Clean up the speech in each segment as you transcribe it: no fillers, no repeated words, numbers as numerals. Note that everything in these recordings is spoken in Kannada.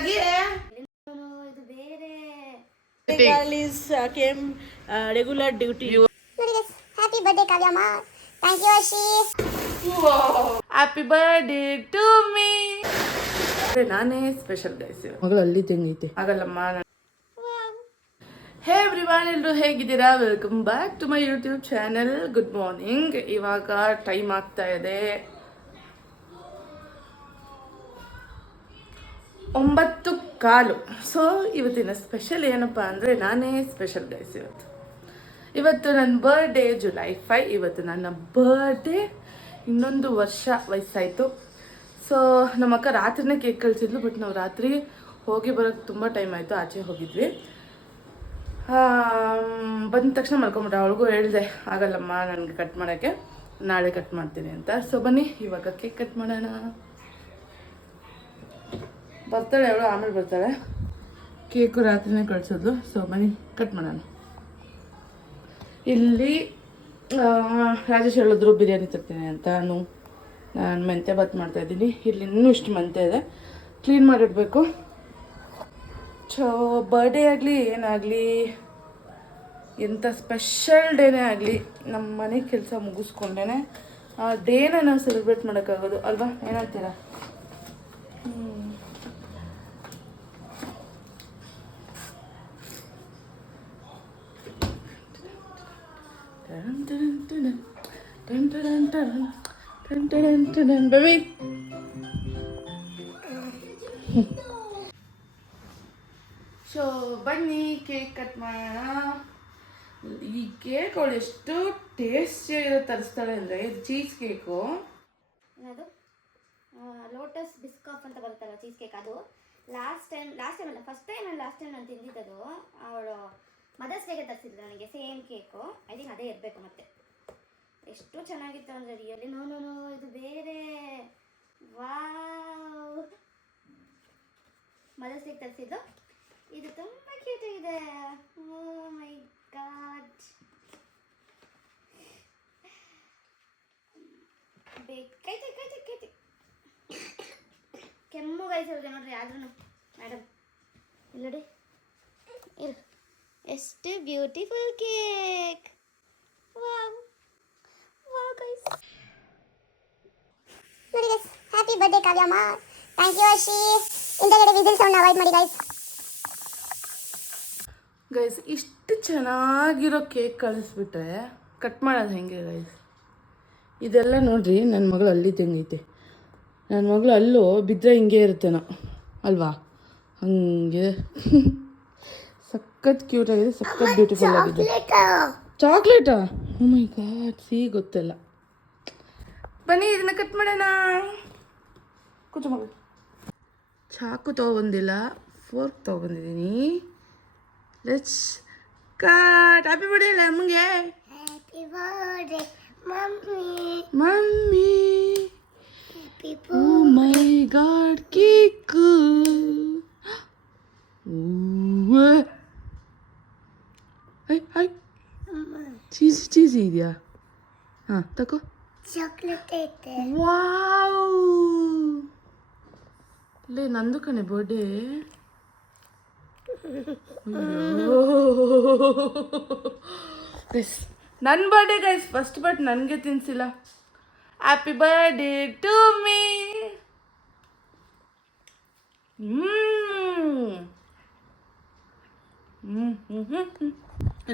ಇದು ಬೇರೆ girl is came regular duty. Happy birthday ಕಾವ್ಯಮ್ಮ. Thank you Ashi. Happy birthday to me. ನಾನೇ ಸ್ಪೆಷಲ್ ಗೈಸ್. ಮಗಳು ಅಲ್ಲಿ ತೆಂಗೈತೆ ಆಗಲ್ಲಮ್ಮ. ಹೇ ಎವ್ರಿವನ್, ಎಲ್ಲರೂ ಹೇಗಿದ್ದೀರಾ? Welcome back to my YouTube channel. Good morning. ಇವಾಗ ಟೈಮ್ ಆಗ್ತಾ ಇದೆ 9:15. ಸೊ ಇವತ್ತಿನ ಸ್ಪೆಷಲ್ ಏನಪ್ಪ ಅಂದರೆ ನಾನೇ ಸ್ಪೆಷಲ್ ಗೈಸ್. ಇವತ್ತು ನನ್ನ ಬರ್ಡೇ ಜುಲೈ 5. ಇವತ್ತು ನನ್ನ ಬರ್ಡೇ. 1 ವರ್ಷ ವಯಸ್ಸಾಯಿತು. ಸೊ ನಮ್ಮ ಅಕ್ಕ ರಾತ್ರಿನೇ ಕೇಕ್ ಕಳಿಸಿದ್ಲು. ಬಟ್ ನಾವು ರಾತ್ರಿ ಹೋಗಿ ಬರೋಕ್ಕೆ ತುಂಬ ಟೈಮ್ ಆಯಿತು. ಆಚೆ ಹೋಗಿದ್ವಿ. ಬಂದ ತಕ್ಷಣ ಮಲ್ಕೊಂಬಿಟ್ರೆ. ಅವಳಿಗೂ ಹೇಳಿದೆ ಆಗಲ್ಲಮ್ಮ ನನಗೆ ಕಟ್ ಮಾಡೋಕ್ಕೆ, ನಾಳೆ ಕಟ್ ಮಾಡ್ತೀನಿ ಅಂತ. ಸೊ ಬನ್ನಿ ಇವಾಗ ಕೇಕ್ ಕಟ್ ಮಾಡೋಣ. ಬರ್ತಾಳೆ ಅವಳು, ಆಮೇಲೆ ಬರ್ತಾಳೆ. ಕೇಕು ರಾತ್ರಿನೇ ಕಳಿಸೋದು. ಸೊ ಬನ್ನಿ ಕಟ್ ಮಾಡೋಣ. ಇಲ್ಲಿ ರಾಜೇಶ್ ಹೇಳಿದ್ರು ಬಿರಿಯಾನಿ ತರ್ತೀನಿ ಅಂತ. ನಾನು ಮೆಂತ್ಯ ಬಾತ್ ಮಾಡ್ತಾಯಿದ್ದೀನಿ. ಇಲ್ಲಿ ಇನ್ನೂ ಇಷ್ಟು ಮೆಂತ್ಯ ಇದೆ, ಕ್ಲೀನ್ ಮಾಡಿಡಬೇಕು. ಸೊ ಬರ್ಡೇ ಆಗಲಿ ಏನಾಗಲಿ, ಎಂಥ ಸ್ಪೆಷಲ್ ಡೇನೇ ಆಗಲಿ, ನಮ್ಮ ಮನೆ ಕೆಲಸ ಮುಗಿಸ್ಕೊಂಡೇ ಆ ಡೇನ ನಾವು ಸೆಲೆಬ್ರೇಟ್ ಮಾಡೋಕ್ಕಾಗೋದು ಅಲ್ವಾ? ಏನಂತೀರಾ? ಬೇಬಿ ಸೊ ಬನ್ನಿ ಕೇಕ್ ಕಟ್ ಮಾಡೋಣ. ಈ ಕೇಕ್ ಅವಳು ಎಷ್ಟು ಟೇಸ್ಟಿಯಾಗಿರೋ ತರಿಸ್ತಾಳೆ ಅಂದರೆ, ಇದು ಚೀಸ್ ಕೇಕು. ಅದು ಲೋಟಸ್ ಬಿಸ್ಕಾಫ್ ಅಂತ ಬರುತ್ತಲ್ಲ ಚೀಸ್ ಕೇಕ್. ಅದು ಲಾಸ್ಟ್ ಟೈಮ್ ಅಲ್ಲ, ಫಸ್ಟ್ ಟೈಮ್ ನಾನು ತಿಂದಿದ್ದದು. ಅವಳು ಮದರ್ಸ್ ಡೇಗೆ ತರಿಸಿದ್ರು ನನಗೆ ಸೇಮ್ ಕೇಕು. ಐ ಥಿಂಕ್ ಅದೇ ಇರಬೇಕು. ಮತ್ತೆ ಎಷ್ಟು ಚೆನ್ನಾಗಿತ್ತು ಅಂದರೆ ರಿಯಲಿ. ನೋ ಇದು ಬೇರೆ. ವಾವ್, ಮದರ್ಸ್ ಡೇಗೆ ತರಿಸಿದ್ದು. ಇದು ತುಂಬ ಕ್ಯೂಟ್ ಇದೆ. ಓ ಮೈ ಗಾಡ್. ಕೈತಿ ಕೆಮ್ಮು ಗಾಯಿಸಿದ್ರೆ ನೋಡ್ರಿ. ಆದ್ರೂ ಮೇಡಮ್ ಇಲ್ಲಿ ನೋಡಿ, ಇರು, ಎಷ್ಟು beautiful cake. Wow wow guys. ನೋಡಿ ಗೈಸ್, ಹ್ಯಾಪಿ ಬರ್ಡೇ ಕಾವ್ಯಮ್ಮ. Thank you Ashi. ಇಂದಗಡೆ ವಿಸಿಲ್ ಸೌಂಡ್ ಅವಾಯ್ಡ್ ಮಾಡಿ ಗೈಸ್. ಗೈಸ್ ಇಷ್ಟು ಚೆನ್ನಾಗಿರೋ ಕೇಕ್ ಕಳಿಸ್ಬಿಟ್ರೆ ಕಟ್ ಮಾಡೋದು ಹೆಂಗೆ ಗೈಸ್? ಇದೆಲ್ಲ ನೋಡ್ರಿ, ನನ್ನ ಮಗಳು ಅಲ್ಲಿ ತೆಂಗೈತೆ. ನನ್ನ ಮಗಳು ಅಲ್ಲೂ ಬಿದ್ದರೆ ಹಿಂಗೆ ಇರುತ್ತೇನೋ ಅಲ್ವಾ? ಹಂಗೆ ಸಖತ್ ಕ್ಯೂಟ್ ಆಗಿದೆ, ಸಖತ್ ಬ್ಯೂಟಿಫುಲ್ ಆಗಿದೆ. ಚಾಕ್ಲೇಟಾ? ಓ ಮೈ ಗಾಡ್, ಗೊತ್ತಿಲ್ಲ. ಬನ್ನಿ ಇದನ್ನ ಕಟ್ ಮಾಡೋಣ. ಕೂತು ಮಗಳು. ಚಾಕು ತೊಗೊಬಂದಿಲ್ಲ, ಫೋರ್ಕ್ ತೊಗೊಬಂದಿದ್ದೀನಿ. Let's cut. ಹ್ಯಾಪಿ ಬರ್ಡೇ ಇಲ್ಲ ಅಮ್ಮಂಗೆ. Happy birthday mummy. Mummy, oh my god, cake. Cheesy ಇದೆಯಾ? ಹಾಂ ತಗೋ. ಚಾಕ್ಲೇಟ್ ಐತೆ. ವಾವ್, ಲೇ ನಂದು ಕಣೆ ಬರ್ಡೇ. ಗೈಸ್ ನನ್ನ ಬರ್ಡೇ ಗೈಸ್ ಫಸ್ಟ್, ಬಟ್ ನನಗೆ ತಿನ್ಸಿಲ್ಲ. Happy birthday to me.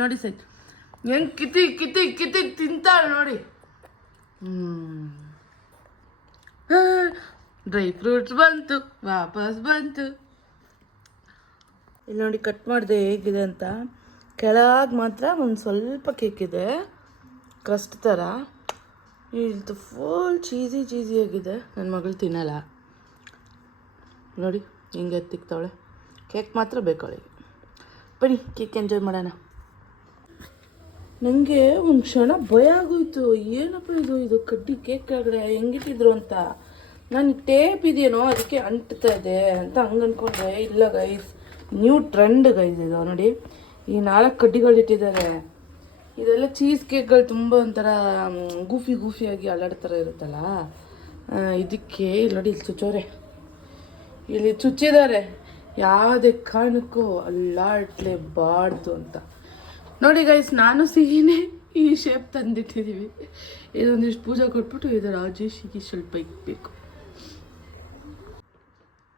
ನೋಡಿ ಸೈ ಹೆಂಗೆ ಕಿತಿ ತಿಂತಾಳೆ ನೋಡಿ. ಡ್ರೈ ಫ್ರೂಟ್ಸ್ ಬಂತು, ವಾಪಸ್ ಬಂತು. ಇಲ್ಲಿ ನೋಡಿ ಕಟ್ ಮಾಡಿದೆ ಹೇಗಿದೆ ಅಂತ. ಕೆಳಗೆ ಮಾತ್ರ ಒಂದು ಸ್ವಲ್ಪ ಕೇಕ್ ಇದೆ, ಕ್ರಸ್ಟ್ ಥರ. ಇದು ಫುಲ್ ಚೀಸಿ ಆಗಿದೆ. ನನ್ನ ಮಗಳು ತಿನ್ನಲ್ಲ ನೋಡಿ, ಹಿಂಗೆ ತಿಕ್ತಾವಳೆ. ಕೇಕ್ ಮಾತ್ರ ಬೇಕು ಅವಳಿಗೆ. ಬನ್ನಿ ಕೇಕ್ ಎಂಜಾಯ್ ಮಾಡೋಣ. ನನಗೆ ಒಂದು ಕ್ಷಣ ಭಯ ಆಗೋಯ್ತು. ಏನಪ್ಪ ಇದು ಕಡ್ಡಿ ಕೇಕ್ ಕೆಳಗಡೆ ಹೆಂಗಿಟ್ಟಿದ್ರು ಅಂತ. ನಾನು ಟೇಪ್ ಇದೆಯೇನೋ ಅದಕ್ಕೆ ಅಂಟ್ತಾ ಇದೆ ಅಂತ ಹಂಗೆ ಅಂದ್ಕೊಂಡೆ. ಇಲ್ಲ ಗೈಸ್, ನ್ಯೂ ಟ್ರೆಂಡ್ ಗೈಸ್ ಇದು. ನೋಡಿ, ಈ 4 ಕಡ್ಡಿಗಳು ಇಟ್ಟಿದ್ದಾರೆ. ಇದೆಲ್ಲ ಚೀಸ್ ಕೇಕ್ಗಳು ತುಂಬ ಒಂಥರ ಗೂಫಿಯಾಗಿ ಅಲ್ಲಾಡ್ತರ ಇರುತ್ತಲ್ಲ, ಇದಕ್ಕೆ ಇಲ್ಲಿ ನೋಡಿ, ಇಲ್ಲಿ ಚುಚ್ಚೋರೆ, ಇಲ್ಲಿ ಚುಚ್ಚಿದ್ದಾರೆ. ಯಾವುದೇ ಕಾರಣಕ್ಕೂ ಅಲ್ಲಾಡ್ಲೇಬಾರ್ದು ಅಂತ. ನೋಡಿ ಗೈಸ್, ನಾನು ಸಿಹಿನೇ ಈ ಶೇಪ್ ತಂದಿಟ್ಟಿದ್ದೀವಿ. ಇದೊಂದಿಷ್ಟು ಪೂಜೆ ಕೊಟ್ಬಿಟ್ಟು ಇದು ರಾಜೇಶಿಗೆ ಸ್ವಲ್ಪ ಇಕ್ಬೇಕು.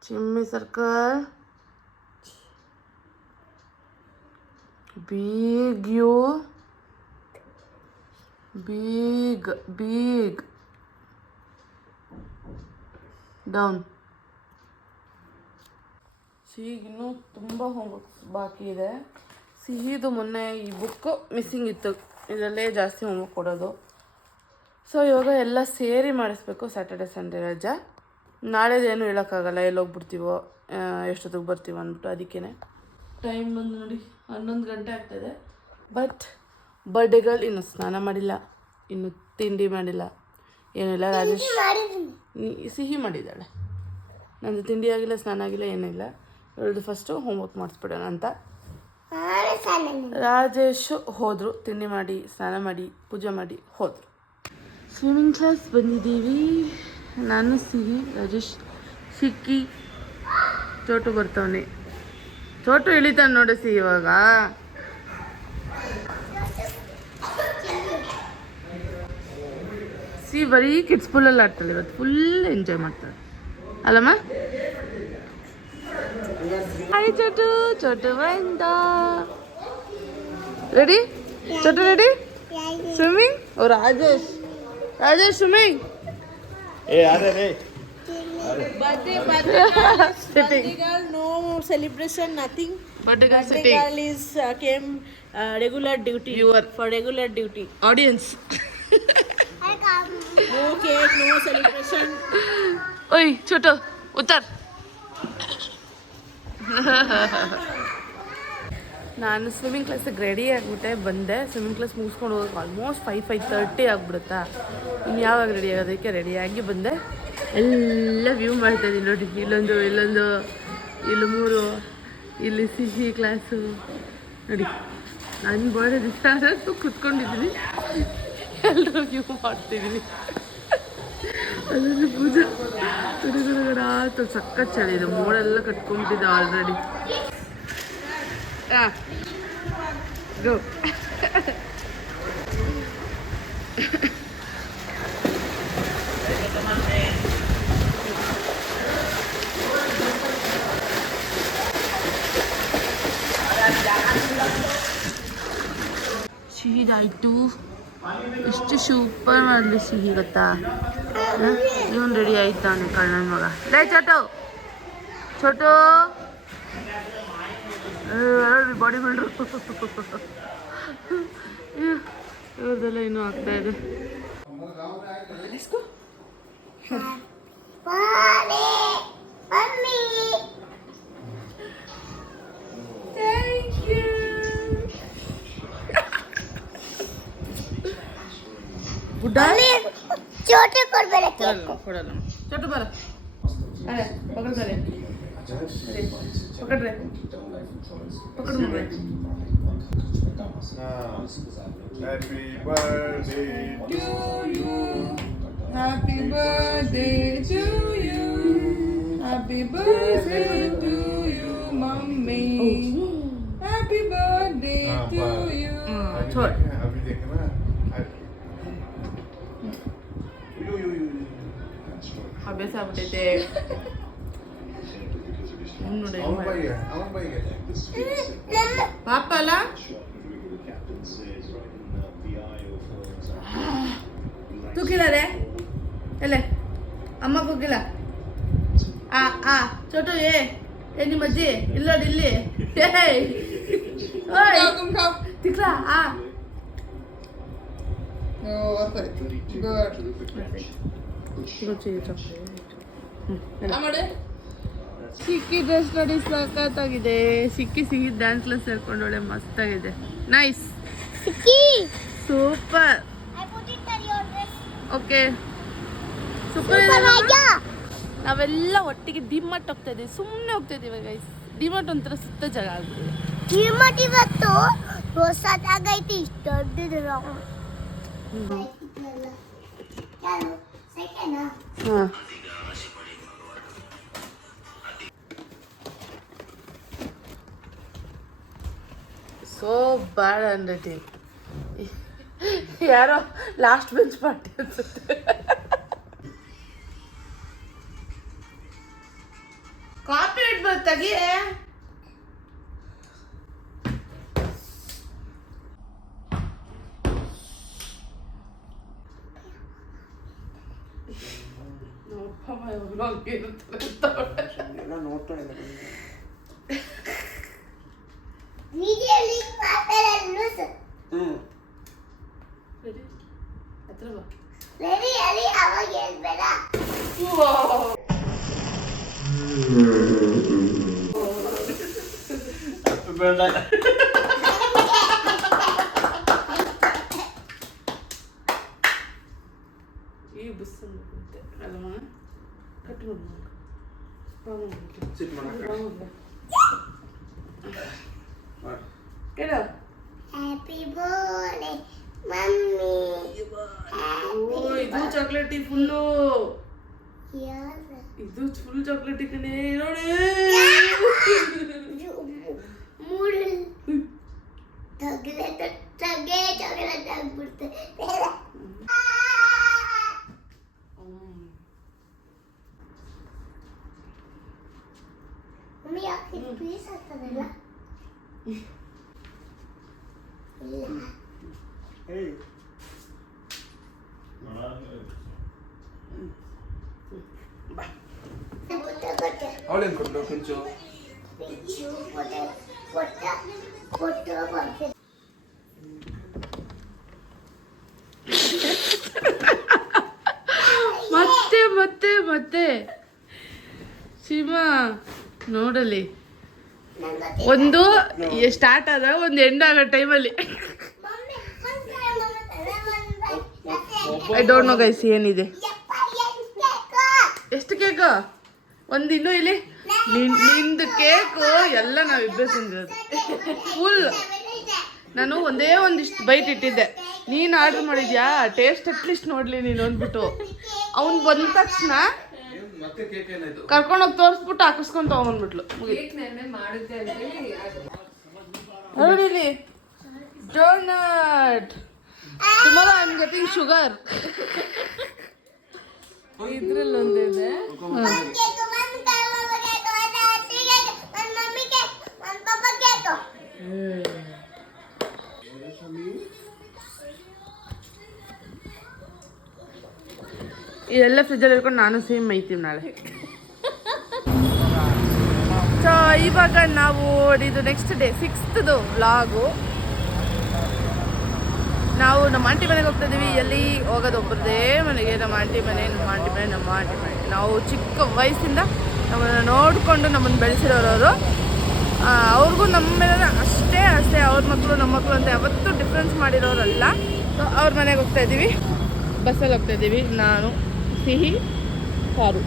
ಚಿಮ್ಮಿ circle big you big down. ಸಿಹಿಗಿನ್ನೂ ತುಂಬ ಹೋಮ್ವರ್ಕ್ಸ್ ಬಾಕಿ ಇದೆ. ಸಿಹಿದು ಮೊನ್ನೆ ಈ ಬುಕ್ಕು ಮಿಸ್ಸಿಂಗ್ ಇತ್ತು, ಇದರಲ್ಲೇ ಜಾಸ್ತಿ ಹೋಮ್ವರ್ಕ್ ಕೊಡೋದು. ಸೊ ಇವಾಗ ಎಲ್ಲ ಸೇರಿ ಮಾಡಿಸ್ಬೇಕು. ಸ್ಯಾಟರ್ಡೆ ಸಂಡೇ ರಜಾ, ನಾಳೆದೇನು ಹೇಳೋಕ್ಕಾಗಲ್ಲ, ಎಲ್ಲೋಗ್ಬಿಡ್ತೀವೋ ಎಷ್ಟೊತ್ತಿಗೆ ಬರ್ತೀವೋ ಅಂದ್ಬಿಟ್ಟು. ಅದಕ್ಕೇ ಟೈಮ್ ಬಂದು ನೋಡಿ 11 ಗಂಟೆ ಆಗ್ತಾಯಿದೆ. ಬಟ್ ಬರ್ಡೇಗಳು ಇನ್ನೂ ಸ್ನಾನ ಮಾಡಿಲ್ಲ, ಇನ್ನೂ ತಿಂಡಿ ಮಾಡಿಲ್ಲ, ಏನಿಲ್ಲ. ರಾಜೇಶ್ ಸಿಹಿ ಮಾಡಿದ್ದಾಳೆ, ನಂದು ತಿಂಡಿ ಆಗಿಲ್ಲ, ಸ್ನಾನ ಆಗಿಲ್ಲ, ಏನಿಲ್ಲ. ಇವಳದು ಫಸ್ಟು ಹೋಮ್ವರ್ಕ್ ಮಾಡಿಸ್ಬಿಡೋಣ ಅಂತ. ರಾಜೇಶ್ ಹೋದರು, ತಿಂಡಿ ಮಾಡಿ ಸ್ನಾನ ಮಾಡಿ ಪೂಜೆ ಮಾಡಿ ಹೋದರು. ಸ್ವಿಮ್ಮಿಂಗ್ ಕ್ಲಾಸ್ ಬಂದಿದ್ದೀವಿ. ನಾನು ಸಿಹಿ, ರಾಜೇಶ್, ಸಿಕ್ಕಿ, ಚೋಟು ಬರ್ತಾವನೆ. ಚೋಟು ಇಳಿತಾನೆ ನೋಡಿ ಸಿಹಿ ಇವಾಗ. ಸಿಹಿ ಬರೀ ಕಿಡ್ಸ್ ಪೂಲಲ್ಲಿ ಆಡ್ತಾಳೆ ಇವತ್ತು, ಫುಲ್ ಎಂಜಾಯ್ ಮಾಡ್ತಾಳೆ ಅಲ್ಲಮ್ಮ. ಹಾಯ್ ಚೋಟು, ಚೋಟು ಬಂದ. Ready Chotu, ready swimming. Oh Rajesh, Rajesh swimming. Birthday girl, no celebration, nothing. Birthday girl Birthday sitting. girl is came regular duty. You are for regular duty. audience. No cake, no celebration. ಓಯ್ ಚೋಟು ಉತ್ತರ್. ನಾನು ಸ್ವಿಮ್ಮಿಂಗ್ ಕ್ಲಾಸಿಗೆ ರೆಡಿ ಆಗಿಬಿಟ್ಟೆ ಬಂದೆ. ಸ್ವಿಮ್ಮಿಂಗ್ ಕ್ಲಾಸ್ ಮುಗಿಸ್ಕೊಂಡು ಹೋಗೋಕೆ ಆಲ್ಮೋಸ್ಟ್ 5:30 ಆಗಿಬಿಡುತ್ತಾ. ಇನ್ನು ಯಾವಾಗ ರೆಡಿ ಆಗೋದಕ್ಕೆ ರೆಡಿಯಾಗಿ ಬಂದೆ. ಎಲ್ಲ ವ್ಯೂ ಮಾಡ್ತಾಯಿದ್ದೀನಿ ನೋಡಿ. ಇಲ್ಲೊಂದು, ಇಲ್ಲಿ 3, ಇಲ್ಲಿ ಸಿಹಿ ಕ್ಲಾಸು ನೋಡಿ. ನನ್ನ ಬಾಡಿ ದಿವಸ ಕುತ್ಕೊಂಡಿದ್ದೀನಿ, ಎಲ್ಲರೂ ವ್ಯೂ ಮಾಡ್ತಿದ್ದೀನಿ. ಅದನ್ನು ಪೂಜೆ ಹುಡುಗರುಗಡ ಸಕ್ಕ ಚಳಿ ಇದೆ, ಮೋಡೆಲ್ಲ ಕಟ್ಕೊಂಡ್ಬಿಟ್ಟಿದೆ ಆಲ್ರೆಡಿ. ಗೋ. ಸಿಹಿದಾಯಿತು. ಎಷ್ಟು ಸೂಪರ್ ಮಾಡಲಿ ಸಿಹಿ ಗೊತ್ತಾ. ಇವನು ರೆಡಿ ಆಯ್ತಾನೆ ಕಣ್ಣನ ಮಗ. ಲೇ ಚೋಟು, ಚೋಟು ಬಾಡಿ ಬಿಲ್ಡ್ರು. ಇವ್ರದೆಲ್ಲ ಇನ್ನೂ ಆಗ್ತಾ ಇದೆ. Thank you. ಗುಡ್ಡ ಚೋಟೆ ಕೊಡ್ಬೇಡ. ಕೊಡಲ್ಲ. ಚೋಟು ಬರ, ಅರೆ ಪಕಡ್ತಾರೆ, ಪಕಡ್ರೆ, ಪಕಡ್ ಮಗ್ರೆ. Happy birthday to you. Happy birthday to you. Happy birthday to you, mommy. Happy birthday to you. छोड़. अभी देखना. अभ्यास ಆಗ್ಬಿಟ್ಟೈತೆ. ನೋಡಿ ಅವನ್ ಬೈಗೆ ಪಾಪ ಅಲ್ಲ. ತೂಕಿಲ್ಲ ರೇ ಎಲ್ಲೇ ಅಮ್ಮ ಕೂಗಿಲ್ಲ. ಚೋಟು ಏ ನಿಮ್ಮ ಅಜ್ಜಿ ಇಲ್ಲ ನೋಡಿ ಇಲ್ಲಿ. ತಿಕ್ಲಾ ಸಿಕ್ಕಿ ಡ್ರೆಸ್ ನೋಡಿ ಸಖತ್ತಾಗಿದೆ. ಸಿಕ್ಕಿ ಡ್ಯಾನ್ಸ್ ಕ್ಲಾಸ್ ಸೇರ್ಕೊಂಡೋಳೆ, ಮಸ್ತಾಗಿದೆ. Nice, super. Okay, super. ನಾವೆಲ್ಲ ಒಟ್ಟಿಗೆ ಡಿಮಾರ್ಟ್ ಹೋಗ್ತಾ ಇದ್ದೀವಿ, ಸುಮ್ಮನೆ ಹೋಗ್ತಾ ಇದ್ದೀವಿ ಗೈಸ್. ಡಿಮಾರ್ಟ್ ಒಂಥರ ಸುತ್ತ ಜಾಗ ಆಗ್ಬಿಟ್ಟಿದೆ. ಡಿಮಾರ್ಟ್ ಇವತ್ತು ಹೊಸದಾಗೈತಿ, ಇಷ್ಟ ದೊಡ್ಡದು. ಹಾಂ ಸೋ ಬ್ಯಾಡ್ ಅಂಡ್ ಯಾರೋ ಲಾಸ್ಟ್ ಬೆಂಚ್ ಪಾರ್ಟಿ ಅನ್ಸುತ್ತೆ. ಕಾಪಿ ಇಡ್ಬೋದು ತೆಗಿ. ಈ ಬುಸ್ಸನ್ನು ಅಲ್ಲಮ್ಮ ಕಟ್ಟು ಹೇಳು. Happy birthday mummy. ಇದು ಚಾಕ್ಲೇಟಿ ಫುಲ್ಲು. ಇದು ಫುಲ್ ಚಾಕ್ಲೇಟಿ ಕಣೆ ನೋಡಿ. ಚಾಕ್ಲೇಟ್ ಆಗ್ಬಿಡ್ತೆ. ಮಮ್ಮಿ ಯಾಕೆ ಪೀಸ್ ಆಗ್ತದಲ್ಲ? ಇಲ್ಲ ಅವಳೇನು ಕೊಡ್ಲು ಕೊಂಚು ಮತ್ತೆ ಮತ್ತೆ ಮತ್ತೆ ಸೀಮಾ ನೋಡಲಿ, ಒಂದು ಸ್ಟಾರ್ಟ್ ಆದಾಗ ಒಂದು ಎಂಡ್ ಆಗೋ ಟೈಮಲ್ಲಿ ಐ ಡೋಂಟ್ ನೋ ಗೈಸ್ ಏನಿದೆ. ಎಷ್ಟು ಕೇಕು? ಒಂದು ಇನ್ನೂ ಇಲ್ಲಿ ನಿಂದು ಕೇಕು ಎಲ್ಲ ನಾವಿಬ್ಬರೇ ತಿಂದಿರೋದು ಫುಲ್. ನಾನು ಒಂದೇ ಒಂದಿಷ್ಟು ಬೈಟ್ ಇಟ್ಟಿದ್ದೆ, ನೀನು ಆರ್ಡ್ರ್ ಮಾಡಿದ್ಯಾ ಟೇಸ್ಟ್ ಅಟ್ಲೀಸ್ಟ್ ನೋಡಲಿ ನೀನು ಅಂದ್ಬಿಟ್ಟು. ಅವ್ನು ಬಂದ ತಕ್ಷಣ ಕರ್ಕೊಂಡೋಗಿ ತೋರಿಸ್ಬಿಟ್ಟು ಹಾಕಿಸ್ಕೊಂಡು ತಗೊಂಡ್ಬಿಟ್ಲು. ನೋಡಿಲಿ donut. Tomorrow I am getting sugar. ಇದ್ರಲ್ಲಿ ಒಂದಿದೆ. ಇದೆಲ್ಲ ಫ್ರಿಜ್ಜಲ್ಲಿ ಇಟ್ಕೊಂಡು ನಾನು ಸೇಮ್ ಮೈತೀವಿ ನಾಳೆ. ಸೊ ಇವಾಗ ನಾವು ಇದು ನೆಕ್ಸ್ಟ್ ಡೇ 6th ವ್ಲಾಗು. ನಾವು ನಮ್ಮ ಆಂಟಿ ಮನೆಗೆ ಹೋಗ್ತಾ ಇದ್ದೀವಿ. ಎಲ್ಲಿ ಹೋಗೋದು ಒಬ್ಬರದೇ ಮನೆಗೆ, ನಮ್ಮ ಆಂಟಿ ಮನೆ. ನಾವು ಚಿಕ್ಕ ವಯಸ್ಸಿಂದ ನಮ್ಮನ್ನು ನೋಡಿಕೊಂಡು ನಮ್ಮನ್ನು ಬೆಳೆಸಿರೋರು. ಅವ್ರಿಗೂ ನಮ್ಮ ಮೇಲೆ ಅಷ್ಟೇ ಅವ್ರ ಮಕ್ಕಳು ನಮ್ಮ ಮಕ್ಕಳು ಅಂತ ಯಾವತ್ತೂ ಡಿಫ್ರೆನ್ಸ್ ಮಾಡಿರೋರಲ್ಲ. ಸೊ ಅವ್ರ ಮನೆಗೆ ಹೋಗ್ತಾ ಇದ್ದೀವಿ, ಬಸ್ಸಲ್ಲಿ ಹೋಗ್ತಾ ಇದ್ದೀವಿ. ನಾನು, ಸಿಹಿ, ಕಾರು.